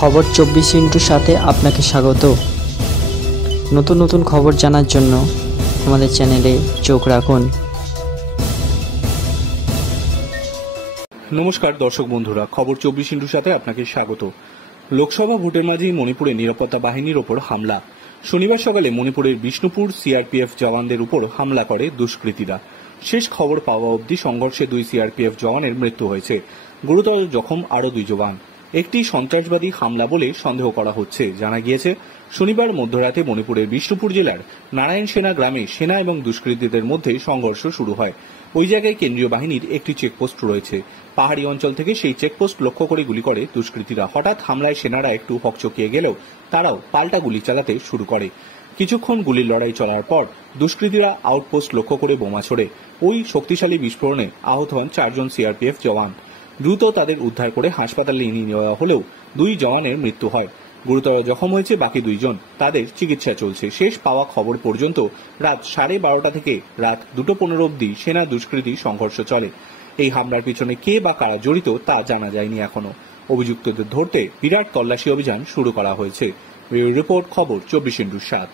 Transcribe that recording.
খবর 24 সাথে আপনাকে স্বাগত। নতুন নতুন খবর জানার জন্য আমাদের চ্যানেলে চোখ রাখুন। নমস্কার দর্শক বন্ধুরা, খবর 24 সাথে আপনাকে স্বাগত। লোকসভা ভোটের মাঝেই মণিপুরে নিরাপত্তা বাহিনীর ওপর হামলা। শনিবার সকালে মণিপুরের বিষ্ণুপুর সিআরপিএফ জওয়ানদের উপর হামলা করে দুষ্কৃতীরা। শেষ খবর পাওয়া অবধি সংঘর্ষে 2 সিআরপিএফ জওয়ানের মৃত্যু হয়েছে, গুরুতর জখম আরও 2 জওয়ান। একটি সন্ত্রাসবাদী হামলা বলে সন্দেহ করা হচ্ছে। জানা গিয়েছে, শনিবার মধ্যরাতে মণিপুরের বিষ্ণুপুর জেলার নারায়ণ সেনা গ্রামে সেনা এবং দুষ্কৃতীদের মধ্যে সংঘর্ষ শুরু হয়। ওই জায়গায় কেন্দ্রীয় বাহিনীর একটি চেকপোস্ট রয়েছে। পাহাড়ি অঞ্চল থেকে সেই চেকপোস্ট লক্ষ্য করে গুলি করে দুষ্কৃতীরা। হঠাৎ হামলায় সেনারা একটু হকচকিয়ে গেলেও তারাও পাল্টা গুলি চালাতে শুরু করে। কিছুক্ষণ গুলির লড়াই চলার পর দুষ্কৃতীরা আউটপোস্ট লক্ষ্য করে বোমা ছোড়ে। ওই শক্তিশালী বিস্ফোরণে আহত হন 4 জন সিআরপিএফ জওয়ান। দ্রুত তাদের উদ্ধার করে হাসপাতালে নিয়ে যাওয়া হলেও 2 জওয়ানের মৃত্যু হয়। গুরুতর জখম হয়েছে বাকি 2 জন, তাদের চিকিৎসা চলছে। শেষ পাওয়া খবর পর্যন্ত রাত 12:30 থেকে রাত 2:15 অবধি সেনা দুষ্কৃতী সংঘর্ষ চলে। এই হামলার পিছনে কে বা কারা জড়িত তা জানা যায়নি এখনো। অভিযুক্তদের ধরতে বিরাট তল্লাশি অভিযান শুরু করা হয়েছে। রিপোর্ট, খবর 24/7।